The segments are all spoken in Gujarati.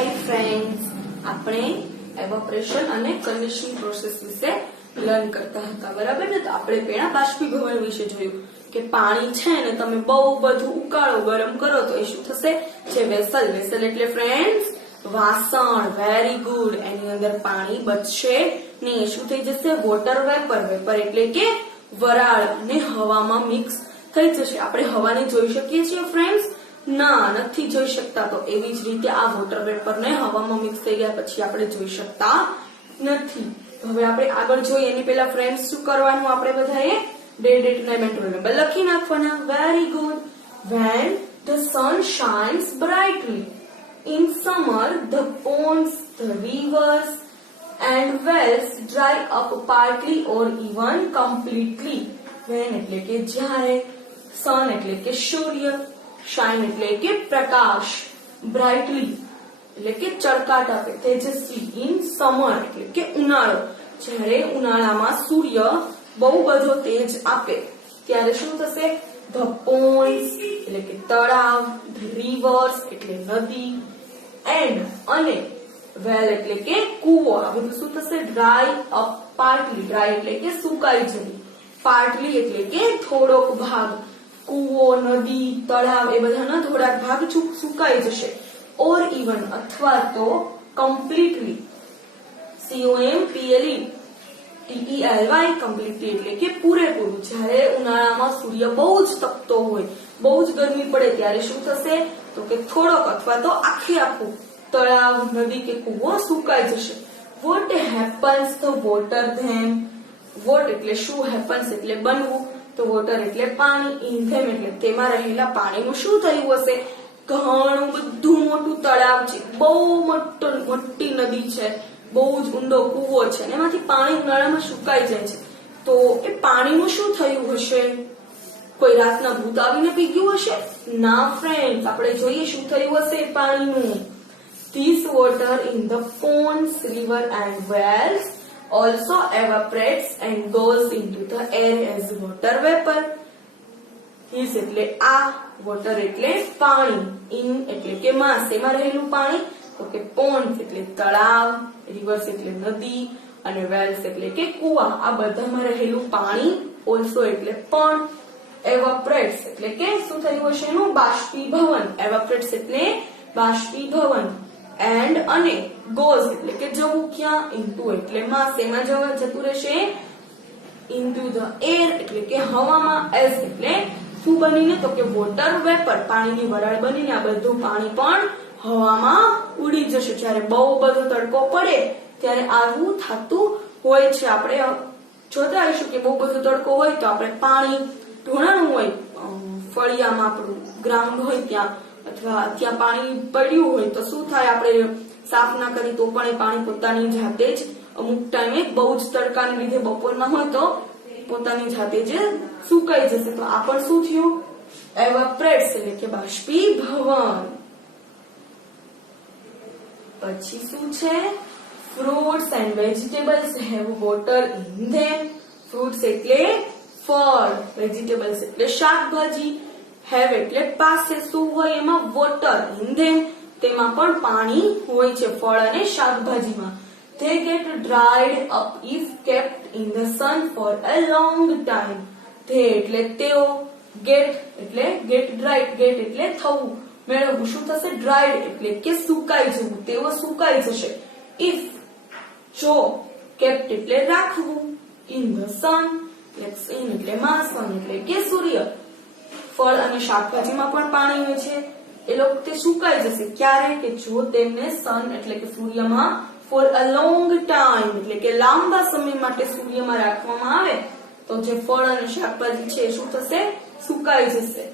हाय फ्रेंड्स, આપણે એવોપરેશન અને કન્ડિશનિંગ પ્રોસેસ વિશે લર્ન કરતા હતા, બરાબર ને? તો આપણે પહેલા બાષ્પીભવન વિશે જોયું કે પાણી છે ને તમે બહુ બધું ઉકાળો, ગરમ કરો તો એ શું થશે? જે વેસલ એટલે ફ્રેન્ડ્સ વાસણ. Very good. એની અંદર પાણી બચશે ને એ શું થઈ જશે? Water vapour. વેપર એટલે કે વરાળ, અને હવામાં મિક્સ થઈ જશે. આપણે હવાને જોઈ શકીએ છીએ ફ્રેન્ડ્સ? ના, નથી જોઈ શકતા. તો એવી જ રીતે આ વોટર વેપર ને હવામાં મિક્સ થઈ ગયા પછી આપણે જોઈ શકતા નથી. હવે આપણે આગળ જોઈએ એની પહેલા ફ્રેન્ડ્સ શું કરવાનું? આપણે બધાએ ડેટ ટાઈમ એન્ડ નંબર લખી નાખવાના. Very good. When the sun shines brightly in summer, the ponds, the rivers and wells dry up partly or even completely. When એટલે કે જ્યારે, sun એટલે કે સૂર્ય, શાઇન એટલે કે પ્રકાશ, બ્રાઇટલી એટલે કે ચળકાટ આપે, તેજસ્વી, ઇન સમર એટલે કે ઉનાળો, જ્યારે ઉનાળામાં સૂર્ય બહુ બધો તેજ આપે ત્યારે શું થશે? ધ પોન્ડ્સ એટલે કે તળાવ, ધ રિવર્સ એટલે નદી, એન્ડ અને વેલ એટલે કે કૂવો, આ બધું શું થશે? Dry up partly. ડ્રાય એટલે કે સુકાઈ જવું, પાર્ટલી એટલે કે થોડોક ભાગ. કૂવો, નદી, તળાવ એ બધાના થોડાક ભાગ સુકાઈ જશે. ઓર ઇવન અથવા તો કમ્પ્લીટલી, COMPLETELY, કમ્પ્લીટલી એટલે કે પૂરેપૂરું. જ્યારે ઉનાળામાં સૂર્ય બહુ જ તપતો હોય, બહુ જ ગરમી પડે ત્યારે શું થશે? તો કે થોડોક અથવા તો આખું તળાવ, નદી કે કૂવો સુકાઈ જશે. What happens the water then? What એટલે શું, હેપન્સ એટલે બનવું, તો વોટર એટલે પાણી, ઇન ધેમ એટલે તેમાં રહેલા પાણીનું શું થયું હશે? ઘણું બધું મોટું તળાવ છે, બહુ મોટી નદી છે, બહુ જ ઊંડો કૂવો છે, એમાંથી પાણી ઉનાળામાં સુકાઈ જાય છે. તો એ પાણીનું શું થયું હશે? કોઈ રાતના ભૂત આવીને પી ગયું હશે? ના ફ્રેન્ડ્સ, આપણે જોઈએ શું થયું હશે પાણીનું. This water in the ponds, river and wells also evaporates and goes into the air as water vapor. This એટલે આ, water એટલે પાણી, in એટલે કે માં, શેમાં રહેલું પાણી? તો કે ponds એટલે તળાવ, rivers એટલે નદી, અને wells એટલે કે કુવા. આ બધામાં રહેલું પાણી, also એટલે પણ, evaporates એટલે કે શું થયું હશે એનું? બાષ્પીભવન. evaporates એટલે બાષ્પીભવન. એન્ડ અને goes એટલે કે જવું ક્યાં? into એટલે માં, શેમાં જતું રહેશે? into the air એટલે કે હવામાં. as એટલે શું બનીને? તો કે વોટર વેપર, પાણીની વરાળ બનીને આ બધું પાણી પણ હવામાં ઉડી જશે. જ્યારે બહુ બધો તડકો પડે ત્યારે આવું થતું હોય છે. આપણે જોતા હોઈશું કે બહુ બધો તડકો હોય તો આપણે પાણી ઢોળાણું હોય ફળિયામાં, આપણું ગ્રાઉન્ડ હોય ત્યાં, અથવા ત્યાં પાણી પડ્યું હોય તો શું થાય? આપણે સાફ ના કરી તો પણ એ પાણી પોતાની જાતે જ અમુક ટાઈમે બહુ જ તડકાને લીધે બપોરના હોય તો પોતાની જાતે જ સુકાઈ જશે. તો આ પણ શું થયું? evaporates એટલે કે બાષ્પીભવન. પછી શું છે? fruits and vegetables have water in them. fruits એટલે ફળ, vegetables એટલે શાકભાજી, have એટલે પાસે, શું હોય એમાં? water, in them તેમાં પણ પાણી હોય છે, ફળ અને શાકભાજીમાં. they get dried up if kept in the sun for a long time. they એટલે તેઓ, get એટલે get dried, get એટલે થવું, મેળવવું. શું થશે? dried એટલે કે સુકાઈ જવું, તેઓ સુકાઈ જશે. if જો, kept એટલે રાખવું, in the sun એટલે માં, sun એટલે કે સૂર્ય. ફળ અને શાકભાજીમાં પણ પાણી હોય છે, એ લોકો તે સુકાઈ જશે. ક્યારે? કે જો તેમને સન એટલે કે સૂર્યમાં ફોર અ લોંગ ટાઈમ એટલે કે લાંબા સમય માટે સૂર્યમાં રાખવામાં આવે તો જે ફળ અને શાકભાજી છે શું થશે? સુકાઈ જશે.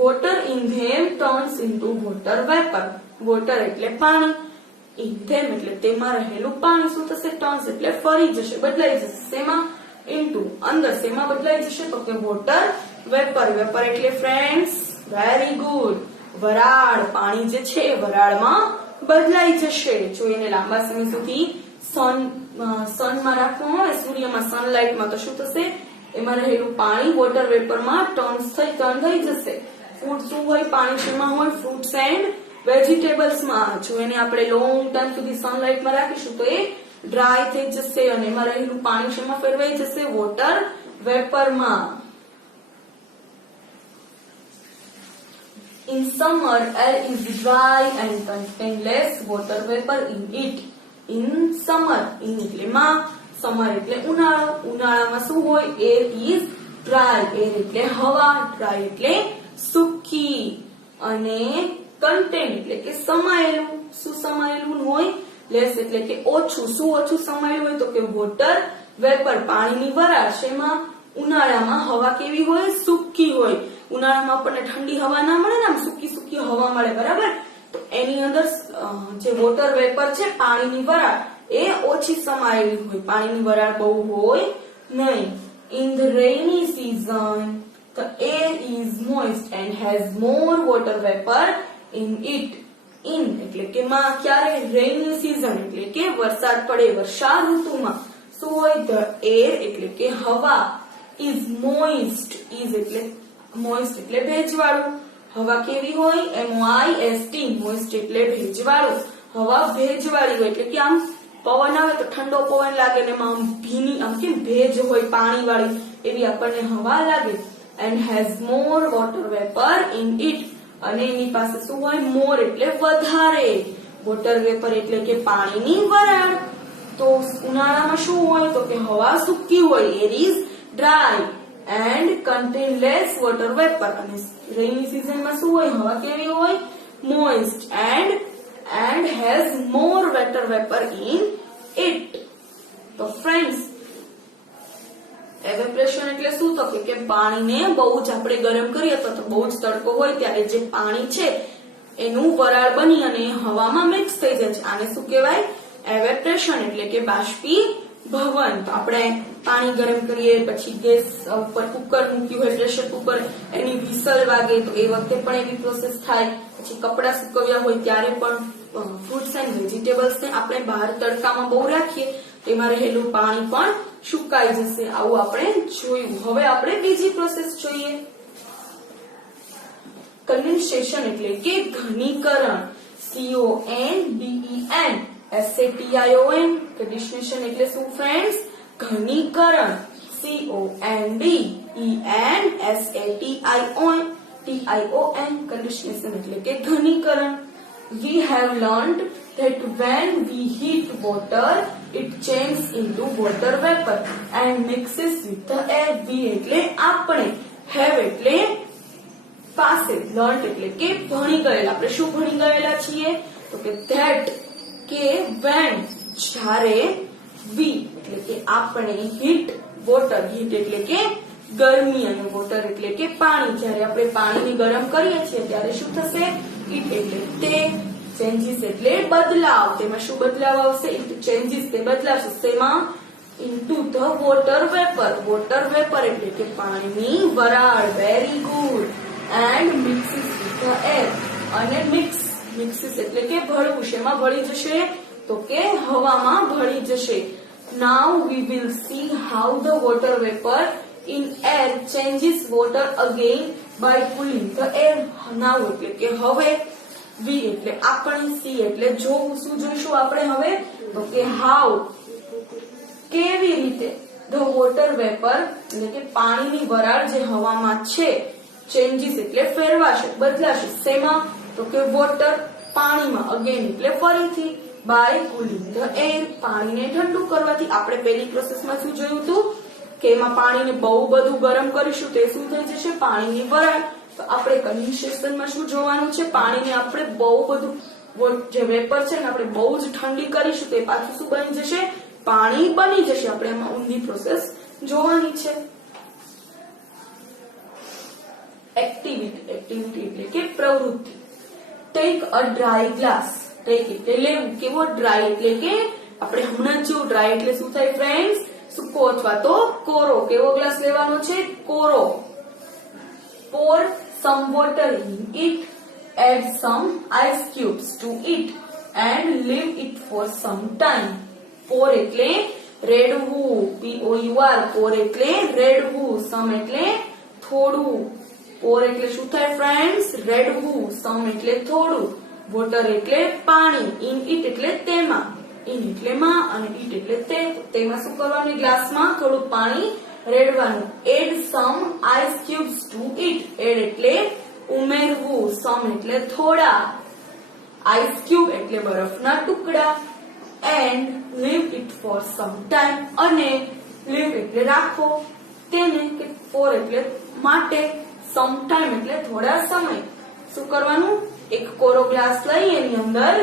Water in them turns into water vapour. Water એટલે પાણી, ઇન ધેમ એટલે તેમાં રહેલું પાણી શું થશે? ટર્ન્સ એટલે ફરી જશે, બદલાઈ જશે. શેમાં? ઇન્ટુ અંદર. શેમાં બદલાઈ જશે? તો કે વોટર વેપર. વેપર એટલે ફ્રેન્ડ્સ વેરી ગુડ, વરાળ. પાણી જે છે વરાળમાં બદલાઈ જશે. જો એને લાંબા સમય સુધી સનમાં રાખવામાં આવે, સૂર્યમાં, સનલાઇટમાં, તો શું થશે? એમાં રહેલું પાણી વોટર વેપરમાં ટર્ન થઈ જશે. ફૂડ શું હોય? પાણી શેમાં હોય? ફ્રૂટ્સ એન્ડ વેજીટેબલ્સ માં જો એને આપણે લોંગ ટાઈમ સુધી સનલાઇટમાં રાખીશું તો એ ડ્રાય થઈ જશે અને એમાં રહેલું પાણી શેમાં ફેરવાઈ જશે? Water વેપરમાં. In summer, air is dry and contain less water vapor in it. In summer, in એટલે માં, summer એટલે ઉનાળો, ઉનાળામાં શું હોય? Air is dry, air એટલે હવા, dry એટલે સૂકી અને contain એટલે કે સમાયેલું, શું સમાયેલું હોય? less એટલે કે ઓછું, શું ઓછું સમાયેલું હોય? તો કે વોટર વેપર, પાણીની વરાળ. શેમાં? ઉનાળામાં હવા કેવી હોય? સૂકી હોય. ઉનાળામાં આપણને ઠંડી હવા ના મળે ને, આમ સૂકી સૂકી હવા મળે, બરાબર? તો એની અંદર જે વોટર વેપર છે, પાણીની વરાળ, એ ઓછી સમાયેલી હોય, પાણીની વરાળ બહુ હોય નહીં. In the rainy season, the air is moist and has more water vapor in it. In એટલે કે માં, ક્યારે? rainy season એટલે કે વરસાદ પડે, વર્ષા ઋતુમાં શું હોય? the air એટલે કે હવા is moist, is એટલે મોઇસ્ટ એટલે ભેજવાળું. હવા કેવી હોય? MOIST, મોઇસ્ટ એટલે ભેજવાળું. હવા ભેજવાળી હોય એટલે કે આમ પવન આવે તો ઠંડો પવન લાગે ને એમાં આમ ભીની, આમ કેમ ભેજ હોય પાણી વાળી, એવી આપણને હવા લાગે. and has more water vapor in it, અને એની પાસે શું હોય? more એટલે વધારે, વોટર વેપર એટલે કે પાણીની વરાળ. તો ઉનાળામાં શું હોય? તો કે હવા સૂકી હોય, air is dry and contain less water vapor. અને rainy season માં શું હોય? હવા કેવી હોય? moist and has more water vapor in it. તો friends, evaporation એટલે શું? તો કે પાણીને બહુ જ આપણે ગરમ કરીએ તો બહુ જ તડકો હોય ત્યારે જે પાણી છે એનું વરાળ બની અને હવામાં મિક્સ થઈ જાય છે. આને શું કહેવાય? evaporation એટલે કે બાષ્પીભવન. તો આપણે પાણી ગરમ કરીએ, પછી ગેસ ઉપર કુકર મૂક્યું હોય, પ્રેશર કુકર, એની વિસલ વાગે તો એ વખતે પણ એવી પ્રોસેસ થાય. પછી કપડા સુકવ્યા હોય ત્યારે પણ ફ્રૂટ્સ એન્ડ વેજીટેબલ્સ ને આપણે બહાર તડકામાં બહુ રાખીએ તેમાં રહેલું પાણી પણ સુકાઈ જશે. આવું આપણે જોયું. હવે આપણે બીજી પ્રોસેસ જોઈએ. કન્ડેન્સેશન એટલે કે ઘનીકરણ. CONDENSATION. કન્ડેન્સેશન એટલે શું ફ્રેન્ડ્સ? ઘનીકરણ. CONDENSATION. કન્ડેન્સેશન એટલે કે ઘનીકરણ. We have learned that when we heat water, it changes into water vapor and mixes with the air. We એટલે આપણે, have એટલે પાસે, learned એટલે કે ભણી ગયેલા. આપણે શું ભણી ગયેલા છીએ? તો કે that, કે when, જ્યારે, we એટલે કે આપણે, heat water, heat એટલે કે ગરમી અને water એટલે કે પાણી, જ્યારે આપણે પાણીને ગરમ કરીએ છીએ ત્યારે શું થશે? it એટલે તે, changes એટલે બદલાવ, તેમાં શું બદલાવ આવશે? into changes, તે બદલાવશે. તેમાં? into the water vapor. water vapor એટલે કે પાણીની વરાળ. very good. and mixes with the air. અને mixes એટલે કે ભળવું. શેમાં ભળી જશે? તો કે હવામાં ભળી જશે. now we will see how the water vapor in air changes water again by cooling the air. now એટલે કે હવે, we એટલે આપણે, see એટલે જોવું. શું જોઈશું આપણે હવે? તો કે how, કેવી રીતે, the water vapor એટલે કે પાણીની વરાળ જે હવામાં છે, changes એટલે ફેરવાશે, બદલાશે. શેમાં? તો કે water, પાણીમાં, again એટલે ફરીથી, by cooling the air પાણીને ઠંડુ કરવાથી. આપણે પહેલી પ્રોસેસમાં શું જોયું હતું? કે એમાં પાણીને બહુ બધું ગરમ કરીશું તો શું થઈ જશે? પાણીની વરાળ. તો આપણે કન્ડેન્સેશનમાં શું જોવાનું છે? પાણીને આપણે બહુ બધું, જે વેપર છે ને આપણે બહુ જ ઠંડી કરીશું તો એ પાછું શું બની જશે? પાણી બની જશે. આપણે એમાં ઊંધી પ્રોસેસ જોવાની છે. એક્ટિવિટી એટલે કે પ્રવૃત્તિ. Take a dry glass. Take એટલે લેવું. કેવો? ડ્રાય એટલે કે આપણે હમણાં જો ડ્રાય એટલે શું થાય ફ્રેન્ડ્સ? સૂકો અથવા તો કોરો. કેવો ગ્લાસ લેવાનો છે? કોરો. pour some water in it, add some ice cubes to it and leave it for some time. pour એટલે રેડવું. POUR. pour એટલે રેડવું. some એટલે થોડું. pour એટલે શું થાય ફ્રેન્ડ્સ? રેડવું. some એટલે થોડું. વોટર એટલે પાણી, ઇન ઇટ એટલે તેમાં, ઇન એટલે માં અને ઇટ એટલે તે. તેમાં શું કરવાનું? ગ્લાસમાં થોડું પાણી રેડવાનું. Add some ice cubes to it. Add એટલે ઉમેરવું, સમ એટલે થોડા, આઈસ ક્યુબ એટલે બરફના ટુકડા, and leave it for some time અને લીવ એટલે રાખો તેને, કે ફોર એટલે માટે, સમ ટાઈમ એટલે થોડા સમય. શું કરવાનું? એક કોરો ગ્લાસ લઈ એની અંદર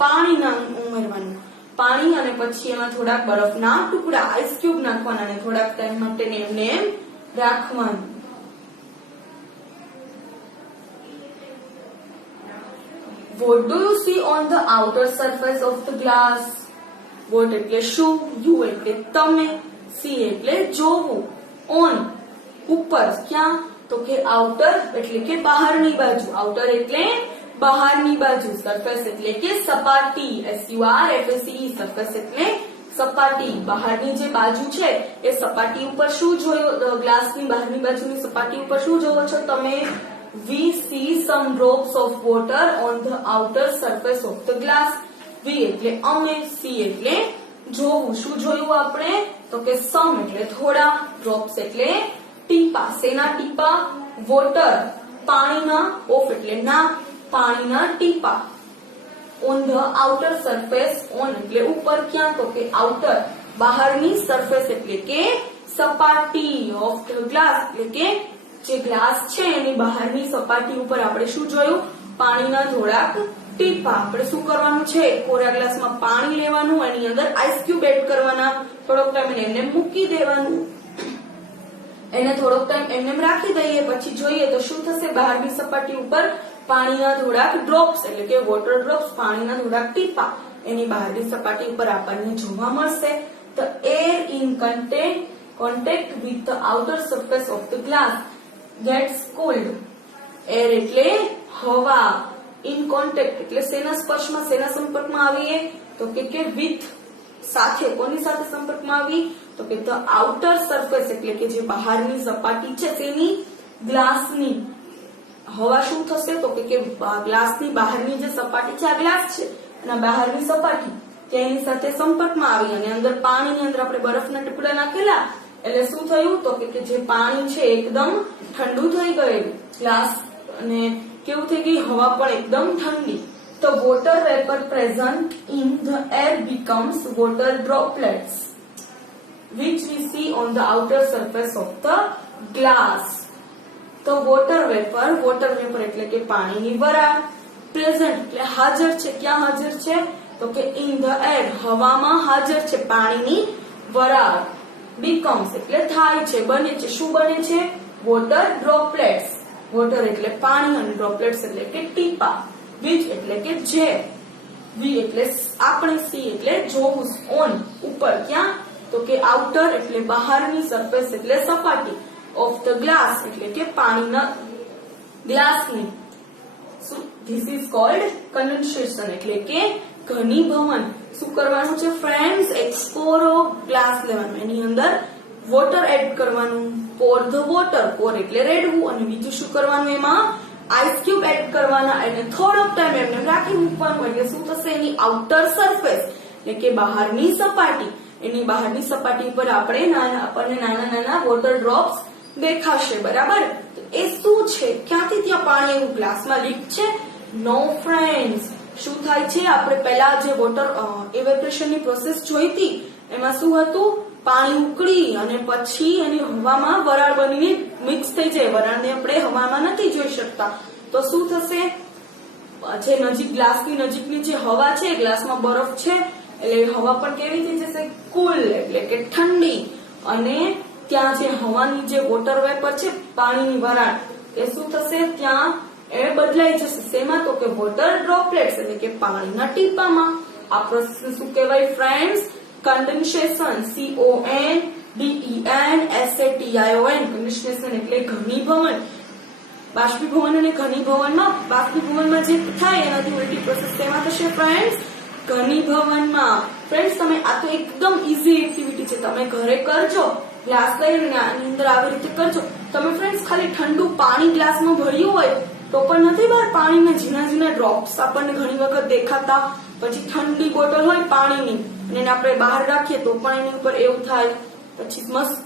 પાણી ઉમેરવાનું, પાણી અને પછી એમાં થોડાક બરફના ટુકડા આઈસ ક્યુબ નાખવાના અને થોડાક ટાઈમ માટે એમને એમ રાખવાનું. What do you see on the outer surface of the glass? What એટલે શું, you એટલે તમે, see એટલે જોવું, on ઉપર, ક્યાં? તો કે outer એટલે કે બહારની બાજુ, outer એટલે બહારની બાજુ, surface એટલે કે સપાટી, SURFACE, surface એટલે સપાટી. બહારની જે બાજુ છે એ સપાટી ઉપર શું જોયું? ગ્લાસની બહારની બાજુની સપાટી ઉપર શું જોવો છો તમે? We see some drops of water on the outer surface of the glass. We એટલે અમે, see એટલે જોવું. શું જોયું આપણે? તો કે some એટલે થોડા, drops એટલે ટીપા. શેના ટીપા? વોટર પાણીના, ઓફ એટલે ના, પાણીના ટીપા. On the outer surface, on એટલે ઉપર, ક્યાં? તો કે outer બહારની, surface એટલે કે સપાટી, of the glass એટલે કે જે ગ્લાસ છે એની બહારની સપાટી ઉપર આપણે શું જોયું? પાણીના થોડાક ટીપા. આપણે શું કરવાનું છે? કોરા ગ્લાસમાં પાણી લેવાનું, એની અંદર આઈસ ક્યુબ એડ કરવાના, થોડોક ટાઈમ એને મૂકી દેવાનું, એને થોડોક ટાઈમ એમને રાખી દઈએ, પછી જોઈએ તો શું થશે? બહારની સપાટી ઉપર પાણીના થોડાક ડ્રોપ્સ એટલે કે વોટર ડ્રોપ્સ, પાણીના થોડાક ટીપા એની બહારની સપાટી ઉપર આપણને જોવા મળશે. The air in contact with the outer surface of the glass gets cooled. Air એટલે હવા, ઇન કોન્ટેક્ટ એટલે શેના સ્પર્શમાં, શેના સંપર્કમાં આવીએ? તો કે વિથ સાથે. કોની સાથે સંપર્કમાં આવી? તો કે ધ આઉટર સરફેસ એટલે કે જે બહારની સપાટી છે તેની, ગ્લાસની. હવા શું થશે? તો કે ગ્લાસની બહારની જે સપાટી છે, આ ગ્લાસ છે અને બહારની સપાટી તેની સાથે સંપર્કમાં આવી અને અંદર પાણીની અંદર આપણે બરફના ટુકડા નાખેલા એટલે શું થયું? તો કે જે પાણી છે એકદમ ઠંડુ થઈ ગયું ગ્લાસ અને કેવું થઈ ગઈ? હવા પણ એકદમ ઠંડી. The water vapor present in the air becomes water droplets, which we see on the outer surface of the glass. તો water vapor એટલે કે પાણીની વરાળ, present એટલે હાજર છે. ક્યાં હાજર છે? તો કે in the air હવામાં હાજર છે પાણીની વરાળ. becomes એટલે થાય છે, બને છે. શું બને છે? water droplets. water એટલે પાણી અને droplets એટલે કે ટીપા. which એટલે કે જે, we એટલે આપણે, see એટલે જોવું, on ઉપર, ક્યાં? તો કે outer એટલે બહારની, surface એટલે સપાટી, of the glass એટલે કે પાણીના ગ્લાસની. So this is called condensation એટલે કે ઘનીભવન. શું કરવાનું છે ફ્રેન્ડ્સ? એક કોરો ગ્લાસ લેવાનો, એની અંદર વોટર એડ કરવાનું, pour the water, pour એટલે રેડવું, અને બીજું શું કરવાનું? એમાં આઈસ ક્યુબ એડ કરવાના, એને થોડોક ટાઈમ એમને રાખી મૂકવાનું. એટલે શું થશે? એની આઉટર સરફેસ એટલે કે બહારની સપાટી, એની બહારની સપાટી પર આપણને નાના નાના વોટર ડ્રોપ્સ દેખાશે. બરાબર? એ શું છે? ક્યાંથી ત્યાં પાણી એવું ગ્લાસમાં લીક છે? નો ફ્રેન્ડ્સ. શું થાય છે? આપણે પહેલા જે વોટર ઇવેપોરેશનની પ્રોસેસ જોઈ હતી એમાં શું હતું? પાણી ઉકળી અને પછી એની હવામાં વરાળ બનીને મિક્સ થઈ જાય. વરાળને આપણે હવામાં નથી જોઈ શકતા, તો શું થશે? જે નજીક ગ્લાસની નજીકની જે હવા છે, ગ્લાસમાં બરફ છે એટલે હવા પણ કેવી થઈ જશે? કુલ એટલે કે ઠંડી. અને ત્યાં જે હવાની જે વોટર વેપર છે, પાણીની વરાળ, એ શું થશે? ત્યાં એ બદલાઈ જશે. શેમાં? તો કે વોટર ડ્રોપલેટ્સ એટલે કે પાણીના ટીપામાં. આ પ્રોસેસ શું કહેવાય ફ્રેન્ડ્સ? કન્ડેન્સેશન. CONDENSATION. કન્ડેન્સેશન એટલે ઘનીભવન. બાષ્પીભવન અને ઘનીભવનમાં, બાષ્પીભવનમાં જે થાય એનાથી ઉલટી પ્રોસેસ શેમાં થશે ફ્રેન્ડ્સ? ઘનીભવનમાં. ફ્રેન્ડ્સ, તમે આ તો એકદમ ઈઝી એક્ટિવિટી છે, તમે ઘરે કરજો. ગ્લાસ લઈને આની અંદર આવી રીતે કરજો તમે ફ્રેન્ડ્સ. ખાલી ઠંડુ પાણી ગ્લાસમાં ભર્યું હોય તો પણ નથી બહાર પાણીના ઝીણા ઝીણા ડ્રોપ્સ આપણને ઘણી વખત દેખાતા. પછી ઠંડી બોટલ હોય પાણીની અને એને આપણે બહાર રાખીએ તો પણ એની ઉપર એવું થાય. પછી મસ્ત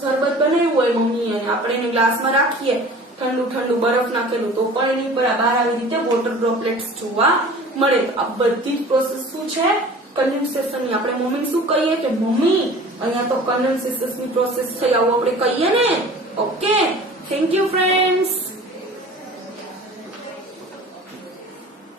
શરબત બનાવ્યું હોય મમ્મી અને આપણે એને ગ્લાસમાં રાખીએ ઠંડુ ઠંડુ બરફ નાખેલું તો પણ એની ઉપર બહાર આવી રીતે વોટર ડ્રોપલેટ્સ જોવા મળે. આ બધી જ પ્રોસેસ શું છે? કન્ડેન્સેશનની. આપણે મમ્મી શું કહીએ કે મમ્મી અહીંયા તો કન્ડેન્સેશનની પ્રોસેસ થઈ, આવું આપણે કહીએ ને. Okay, thank you friends.